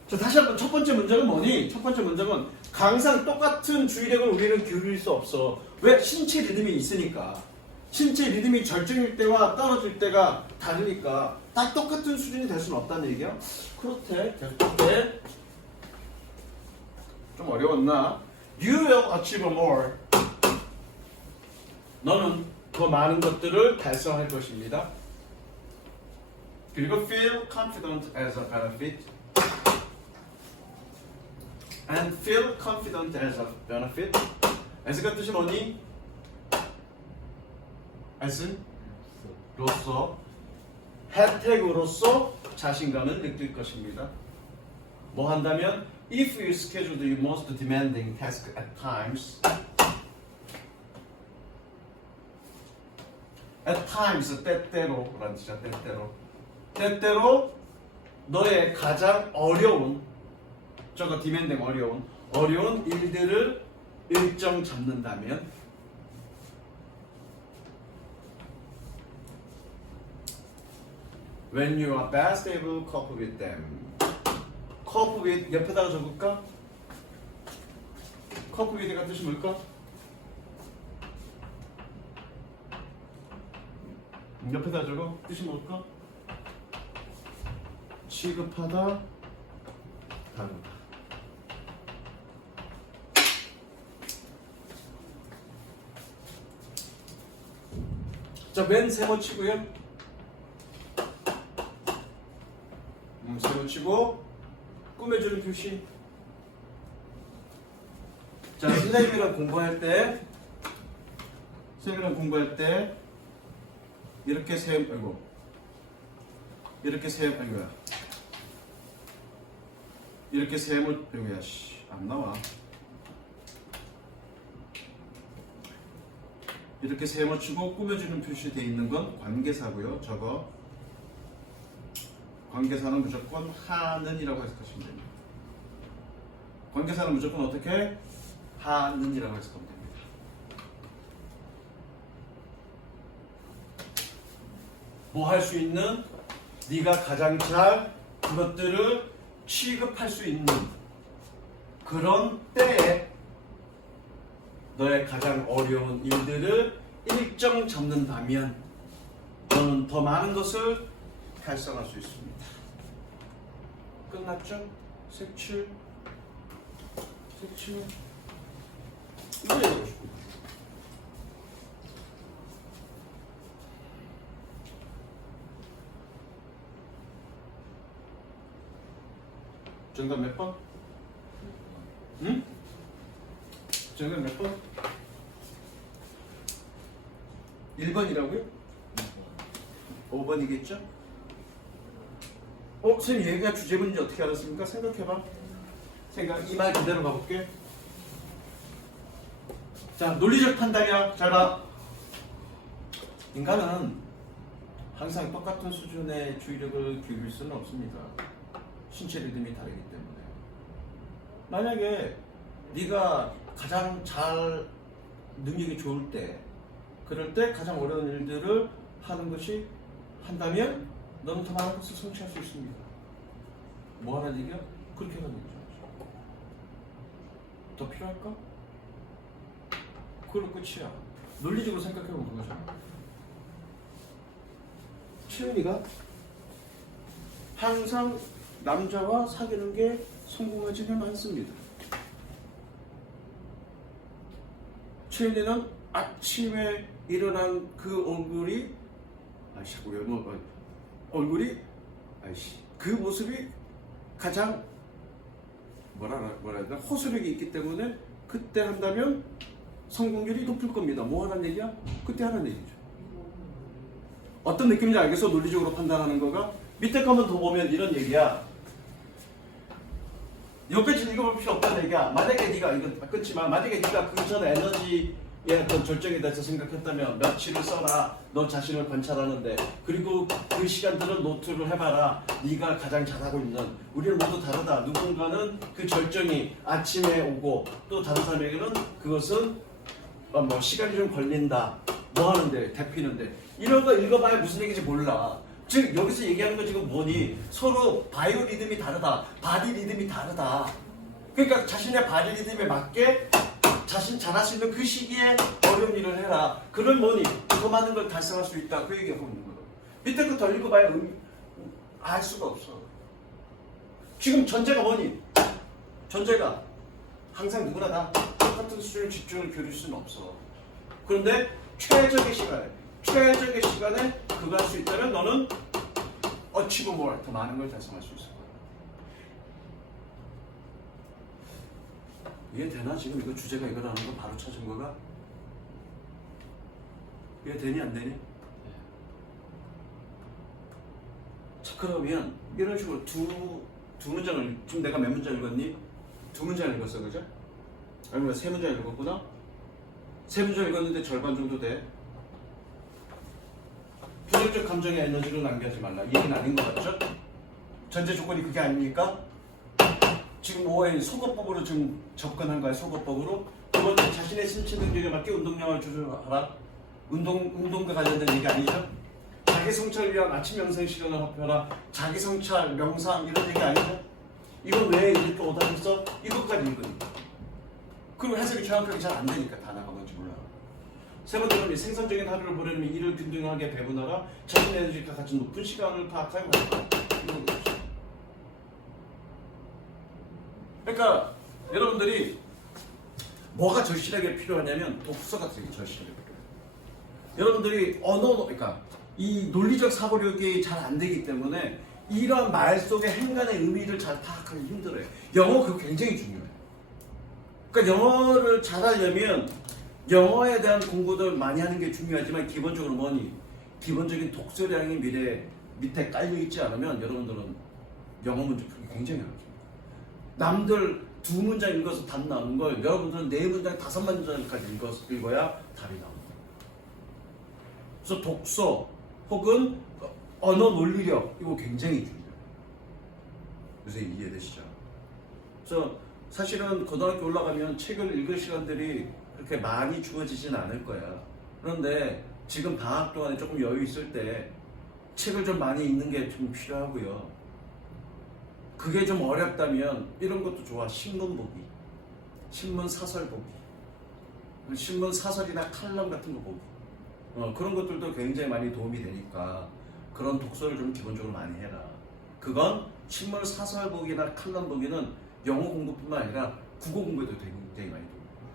자, 다시 한번 첫 번째 문장은 뭐니? 첫 번째 문장은 항상 똑같은 주의력을 우리는 기울일 수 없어. 왜? 신체 리듬이 있으니까. 신체 리듬이 절정일 때와 떨어질 때가 다르니까 딱 똑같은 수준이 될 수는 없다는 얘기야. 그렇대. 계속해. 좀 어려웠나? You will achieve more. 너는 더 많은 것들을 달성할 것입니다. 그리고 feel confident as a benefit. And feel confident as a benefit. as가 뜻이 뭐니? as은 로서 혜택으로서 자신감을 느낄 것입니다. 뭐 한다면 if you schedule the most demanding task at times at times 때때로라는 뜻이야. 때때로 너의 가장 어려운 저거 demanding 어려운 일들을 일정 잡는다면 when you are best able to cope with them. cope with 옆에다가 적을까? cope with가 뜻이 뭘까? 옆에다 적어. 뜻이 뭘까? 취급하다, 다루다. 자, 맨 세모 치고요. 세모 치고 꾸며주는 표시. 자, 선생님이랑 공부할 때 이렇게 세모 아이고야 안 나와. 이렇게 세모 치고 꾸며주는 표시 돼 있는 건 관계사고요. 저거 관계사는 무조건 하는이라고 해석하시면 됩니다. 관계사는 무조건 어떻게? 하는이라고 해석하면 됩니다. 뭐 할 수 있는? 네가 가장 잘 그것들을 취급할 수 있는 그런 때에 너의 가장 어려운 일들을 일정 잡는다면 너는 더 많은 것을 달성할 수 있습니다. 끝났죠? 색칠 이거 얘기하고 싶어요. 정답 몇 번? 응? 정답 몇 번? 1번이라고요? 5번이겠죠? 선생님 얘가 주제문인지 어떻게 알았습니까? 생각해봐. 이 말 그대로 가볼게. 자, 논리적 판단이야. 잘 봐. 인간은 항상 똑같은 수준의 주의력을 기울일 수는 없습니다. 신체 리듬이 다르기 때문에. 만약에 네가 가장 잘 능력이 좋을 때 그럴 때 가장 어려운 일들을 하는 것이 한다면 너는 더 많은 것을 성취할 수 있습니다. 뭐 하는 얘기야? 그렇게 하는 얘기죠. 더 필요할까? 그걸로 끝이야. 논리적으로 생각해보면 그거잖아. 채은이가 항상 남자와 사귀는 게 성공하지는 않습니다. 채은이는 아침에 일어난 그 얼굴이 그 모습이 가장 뭐라 해야 되나 호소력이 있기 때문에 그때 한다면 성공률이 높을 겁니다. 뭐 하는 얘기야? 그때 하는 얘기죠. 어떤 느낌인지 알겠어? 논리적으로 판단하는 거가 밑에 거만 더 보면 이런 얘기야. 여기까지 읽어볼 필요 없다는 얘기야. 만약에 네가 이건 끊지만 만약에 네가 그 전 에너지 어떤 절정에 대해서 생각했다면 며칠을 써라. 너 자신을 관찰하는데. 그리고 그 시간들은 노트를 해봐라. 네가 가장 잘하고 있는. 우리는 모두 다르다. 누군가는 그 절정이 아침에 오고 또 다른 사람에게는 그것은 뭐 시간이 좀 걸린다. 뭐 하는데 대피는데 이런 거 읽어봐야 무슨 얘기인지 몰라. 즉 여기서 얘기하는 거 지금 뭐니? 서로 바이오 리듬이 다르다. 바디 리듬이 다르다. 그러니까 자신의 바디 리듬에 맞게 자신 잘할 수 있는 그 시기에 어려운 일을 해라. 그런 뭐니? 더 많은 걸 달성할 수 있다. 그 얘기하고 있는 거예요. 밑에 거 더 읽어봐야 알 수가 없어. 지금 전제가 뭐니? 전제가 항상 누구나 다 똑같은 수준의 집중을 기울일 수는 없어. 그런데 최적의 시간에 그거 할 수 있다면 너는 achieve more, 더 많은 걸 달성할 수 있을 거야. 이해되나? 지금 이거 주제가 이거라는 거 바로 찾은 거가? 이해되니 안 되니? 자, 그러면 이런 식으로 두 문장을, 지금 내가 몇 문장 읽었니? 두 문장 읽었어, 그죠? 아니면 세 문장 읽었구나? 세 문장 읽었는데 절반 정도 돼. 부정적 감정의 에너지를 낭비하지 말라. 이 얘기는 아닌 것 같죠? 전제 조건이 그게 아닙니까? 지금 오해인 소거법으로 지금 접근한 거야. 소거법으로. 두 번째, 자신의 신체 능력에 맞게 운동량을 조절하라. 운동과 관련된 얘기 아니죠? 자기 성찰을 위한 아침 명상 시간을 합해라. 자기 성찰, 명상 이런 얘기 아니죠? 이건 왜 이렇게 오답했어? 이것까지 읽으니까. 그럼 해석이 정확하게 잘 안 되니까 단어가 뭔지 몰라. 세 번째는 생산적인 하루를 보내려면 일을 균등하게 배분하라. 자신의 에너지가 가진 높은 시간을 파악하고 이런 거죠. 그러니까 여러분들이 뭐가 절실하게 필요하냐면 독서가 되게 절실하게 필요해요. 여러분들이 그러니까 이 논리적 사고력이 잘 안 되기 때문에 이런 말 속의 행간의 의미를 잘 파악하기 힘들어요. 영어 그거 굉장히 중요해요. 그러니까 영어를 잘하려면 영어에 대한 공부도 많이 하는 게 중요하지만 기본적으로 뭐니? 기본적인 독서량이 밑에 깔려있지 않으면 여러분들은 영어 문제 풀기 굉장히 어렵습니다. 남들 두 문장 읽어서 답 나오는 걸 여러분들은 네 문장, 다섯 문장까지 읽어야 답이 나옵니다. 그래서 독서 혹은 언어 논리력 이거 굉장히 중요해요. 요새 이해되시죠? 그래서 사실은 고등학교 올라가면 책을 읽을 시간들이 그렇게 많이 주어지진 않을 거야. 그런데 지금 방학 동안에 조금 여유 있을 때 책을 좀 많이 읽는 게 좀 필요하고요. 그게 좀 어렵다면 이런 것도 좋아. 신문 보기, 신문 사설 보기, 신문 사설이나 칼럼 같은 거 보기. 그런 것들도 굉장히 많이 도움이 되니까 그런 독서를 좀 기본적으로 많이 해라. 그건 신문 사설 보기나 칼럼 보기는 영어 공부뿐만 아니라 국어 공부에도 굉장히 많이 도움이 돼요.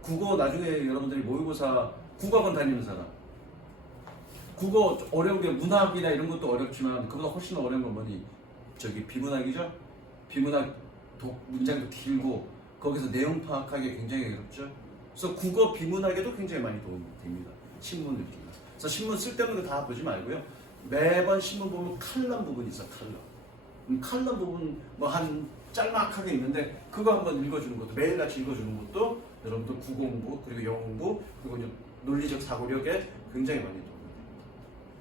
국어 나중에 여러분들이 모의고사 국어학원 다니는 사람, 국어 어려운 게 문학이나 이런 것도 어렵지만 그보다 훨씬 어려운 건 뭐니? 비문학이죠? 비문학 문장도 길고 거기서 내용 파악하기 굉장히 어렵죠? 그래서 국어 비문학에도 굉장히 많이 도움이 됩니다. 신문 읽기가. 그래서 신문 쓸데없는 거 다 보지 말고요. 매번 신문 보면 칼럼 부분이 있어, 칼럼. 칼럼 부분 뭐 한 짤막하게 있는데 그거 한번 읽어주는 것도 매일같이 읽어주는 것도 여러분들 국어 공부 그리고 영어 공부 그리고 이제 논리적 사고력에 굉장히 많이 도움이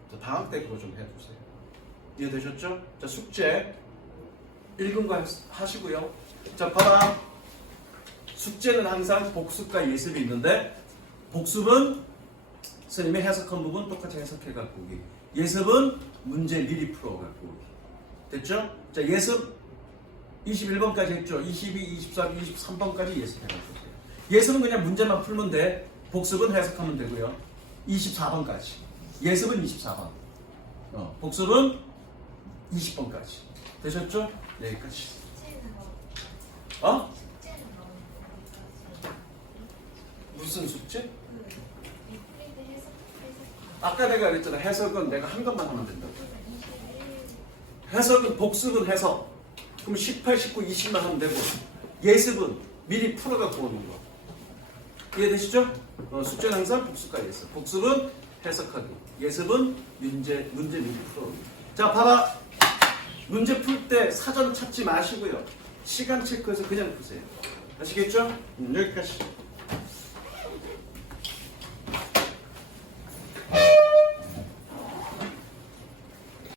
됩니다. 방학 때 그거 좀 해주세요. 이해되셨죠? 자, 숙제 읽은 거 하시고요. 자, 봐봐. 숙제는 항상 복습과 예습이 있는데 복습은 선생님의 해석한 부분 똑같이 해석해 갖고 오기. 예습은 문제 미리 풀어 갖고 오기. 됐죠? 자, 예습 21번까지 했죠. 22, 23, 23번까지 예습해 갖고 오세요. 예습은 그냥 문제만 풀면 돼. 복습은 해석하면 되고요. 24번까지. 예습은 24번. 복습은 20번까지. 되셨죠? 여기까지. 무슨 숙제? 아까 내가 그랬잖아. 해석은 내가 한 것만 하면 된다고. 해석은 복습은 해석. 그럼 18, 19, 20만 하면 되고 예습은 미리 풀어갖고 오는 거. 이해되시죠? 숙제는 항상 복습과 예습. 복습은 해석하기. 예습은 문제 미리 풀어오기. 자, 봐봐. 문제 풀 때 사전 찾지 마시고요. 시간 체크해서 그냥 푸세요. 아시겠죠? 여기까지.